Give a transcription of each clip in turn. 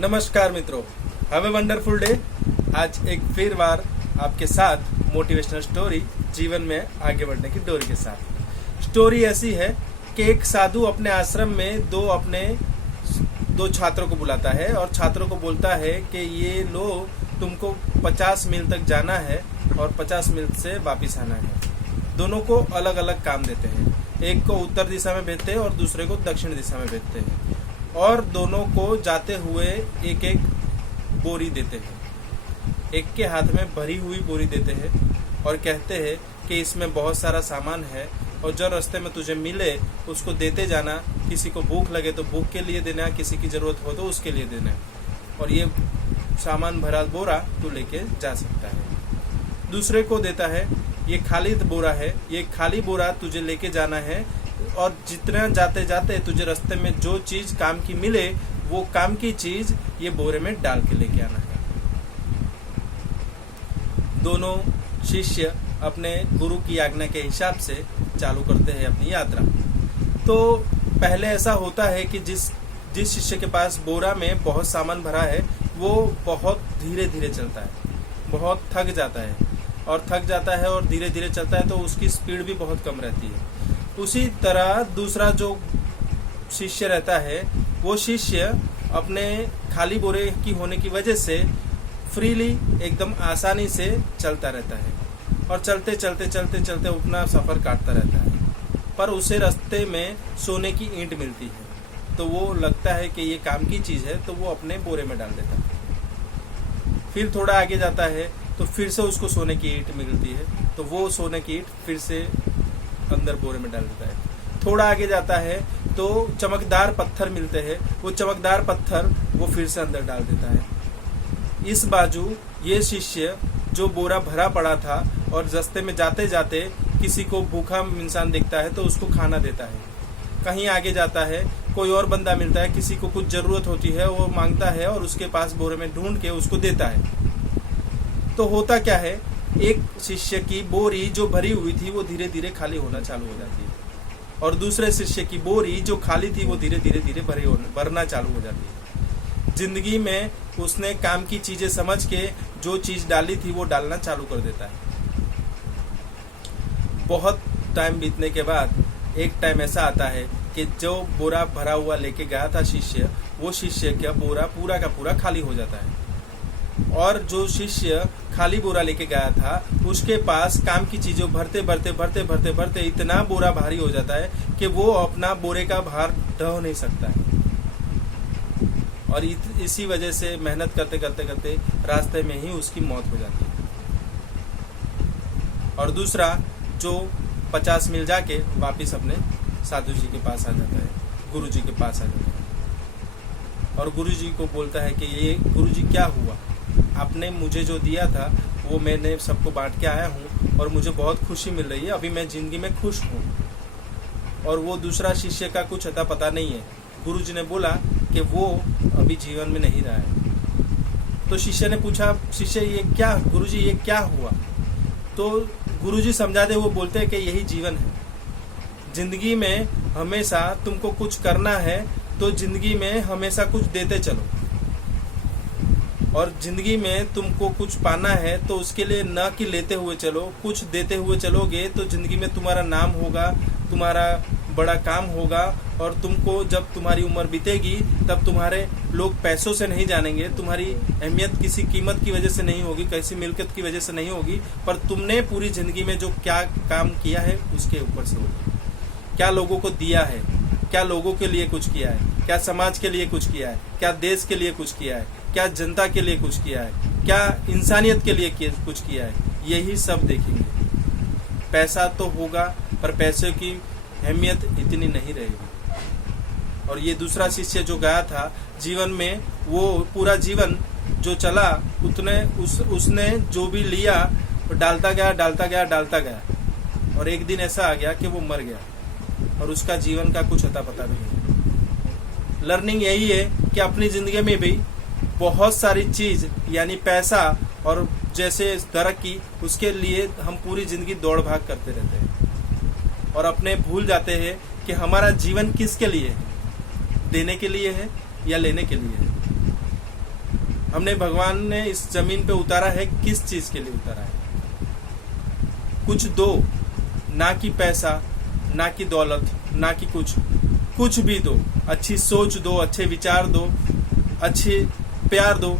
नमस्कार मित्रों, have a wonderful day. आज एक फिर बार आपके साथ मोटिवेशनल स्टोरी, जीवन में आगे बढ़ने की डोरी के साथ। स्टोरी ऐसी है कि एक साधु अपने आश्रम में दो छात्रों को बुलाता है और छात्रों को बोलता है कि ये लो, तुमको 50 मील तक जाना है और 50 मील से वापिस आना है। दोनों को अलग अलग काम देते हैं, एक को उत्तर दिशा में भेजते हैं और दूसरे को दक्षिण दिशा में भेजते हैं, और दोनों को जाते हुए एक एक बोरी देते हैं। एक के हाथ में भरी हुई बोरी देते हैं और कहते हैं कि इसमें बहुत सारा सामान है और जो रास्ते में तुझे मिले उसको देते जाना। किसी को भूख लगे तो भूख के लिए देना, किसी की जरूरत हो तो उसके लिए देना, और ये सामान भरा बोरा तू लेके जा सकता है। दूसरे को देता है, ये खाली बोरा है, ये खाली बोरा तुझे लेके जाना है, और जितना जाते जाते तुझे रास्ते में जो चीज काम की मिले वो काम की चीज ये बोरे में डाल के लेके आना है। दोनों शिष्य अपने गुरु की आज्ञा के हिसाब से चालू करते हैं अपनी यात्रा। तो पहले ऐसा होता है कि जिस शिष्य के पास बोरा में बहुत सामान भरा है वो बहुत धीरे धीरे चलता है, बहुत थक जाता है और धीरे धीरे चलता है, तो उसकी स्पीड भी बहुत कम रहती है। उसी तरह दूसरा जो शिष्य रहता है वो शिष्य अपने खाली बोरे की होने की वजह से फ्रीली एकदम आसानी से चलता रहता है और चलते चलते अपना सफर काटता रहता है। पर उसे रास्ते में सोने की ईंट मिलती है तो वो लगता है कि ये काम की चीज है, तो वो अपने बोरे में डाल देता है। फिर थोड़ा आगे जाता है तो फिर से उसको सोने की ईंट मिलती है, तो वो सोने की ईंट फिर से अंदर बोरे में डाल देता है। थोड़ा आगे जाता है तो चमकदार पत्थर मिलते हैं, वो चमकदार पत्थर वो फिर से अंदर डाल देता है। इस बाजू ये शिष्य जो बोरा भरा पड़ा था और रास्ते में जाते जाते किसी को भूखा इंसान दिखता है तो उसको खाना देता है। कहीं आगे जाता है, कोई और बंदा मिलता है, किसी को कुछ जरूरत होती है, वो मांगता है और उसके पास बोरे में ढूंढ के उसको देता है। तो होता क्या है, एक शिष्य की बोरी जो भरी हुई थी वो धीरे धीरे खाली होना चालू हो जाती है, और दूसरे शिष्य की बोरी जो खाली थी वो धीरे धीरे भरना चालू हो जाती है। जिंदगी में उसने काम की चीजें समझ के जो चीज डाली थी वो डालना चालू कर देता है। बहुत टाइम बीतने के बाद एक टाइम ऐसा आता है कि जो बोरा भरा हुआ लेके गया था शिष्य, वो शिष्य का बोरा पूरा का पूरा खाली हो जाता है, और जो शिष्य खाली बोरा लेके गया था उसके पास काम की चीजों भरते इतना बोरा भारी हो जाता है कि वो अपना बोरे का भार ढो नहीं सकता है, और इसी वजह से मेहनत करते रास्ते में ही उसकी मौत हो जाती है। और दूसरा जो 50 मील जाके वापिस अपने साधु जी के पास आ जाता है, गुरु जी के पास आ जाता है, और गुरु जी को बोलता है कि ये गुरु जी क्या हुआ, आपने मुझे जो दिया था वो मैंने सबको बांट के आया हूँ और मुझे बहुत खुशी मिल रही है, अभी मैं जिंदगी में खुश हूँ। और वो दूसरा शिष्य का कुछ अता पता नहीं है। गुरुजी ने बोला कि वो अभी जीवन में नहीं रहा है। तो शिष्य ने पूछा, शिष्य ये क्या, गुरुजी ये क्या हुआ? तो गुरुजी समझाते हुए बोलते हैं कि यही जीवन है। जिंदगी में हमेशा तुमको कुछ करना है तो जिंदगी में हमेशा कुछ देते चलो, और जिंदगी में तुमको कुछ पाना है तो उसके लिए न कि लेते हुए चलो, कुछ देते हुए चलोगे तो जिंदगी में तुम्हारा नाम होगा, तुम्हारा बड़ा काम होगा, और तुमको जब तुम्हारी उम्र बीतेगी तब तुम्हारे लोग पैसों से नहीं जानेंगे, तुम्हारी अहमियत किसी कीमत की वजह से नहीं होगी, किसी मिल्कियत की वजह से नहीं होगी, पर तुमने पूरी जिंदगी में जो क्या काम किया है उसके ऊपर से होगी। क्या लोगों को दिया है, क्या लोगों के लिए कुछ किया है, क्या समाज के लिए कुछ किया है, क्या देश के लिए कुछ किया है, क्या जनता के लिए कुछ किया है, क्या इंसानियत के लिए कुछ किया है, यही सब देखेंगे। पैसा तो होगा पर पैसे की अहमियत इतनी नहीं रहेगी। और ये दूसरा शिष्य जो गया था जीवन में, वो पूरा जीवन जो चला उसने जो भी लिया डालता गया, और एक दिन ऐसा आ गया कि वो मर गया और उसका जीवन का कुछ अता पता नहीं है। लर्निंग यही है कि अपनी जिंदगी में भी बहुत सारी चीज यानी पैसा और जैसे तरक्की, उसके लिए हम पूरी जिंदगी दौड़ भाग करते रहते हैं और अपने भूल जाते हैं कि हमारा जीवन किसके लिए है, देने के लिए है या लेने के लिए है। हमने भगवान ने इस जमीन पे उतारा है किस चीज के लिए उतारा है? कुछ दो, ना कि पैसा, ना कि दौलत, ना कि कुछ भी दो। अच्छी सोच दो, अच्छे विचार दो, अच्छे प्यार दो।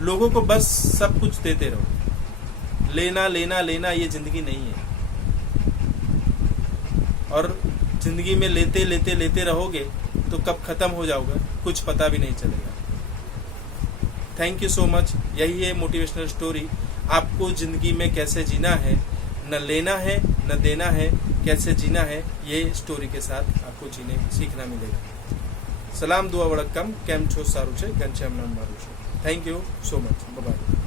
लोगों को बस सब कुछ देते रहो। लेना लेना लेना ये जिंदगी नहीं है। और जिंदगी में लेते लेते लेते रहोगे तो कब खत्म हो जाओगे कुछ पता भी नहीं चलेगा। Thank you so much. यही है मोटिवेशनल स्टोरी। आपको जिंदगी में कैसे जीना है, न लेना है न देना है, कैसे जीना है, ये स्टोरी के साथ आपको जीने सीखना मिलेगा। सलाम दुआ वड़क्कम, केम छो सारू छे, घनश्याम नाम मारू छे। Thank you so much. Bye bye.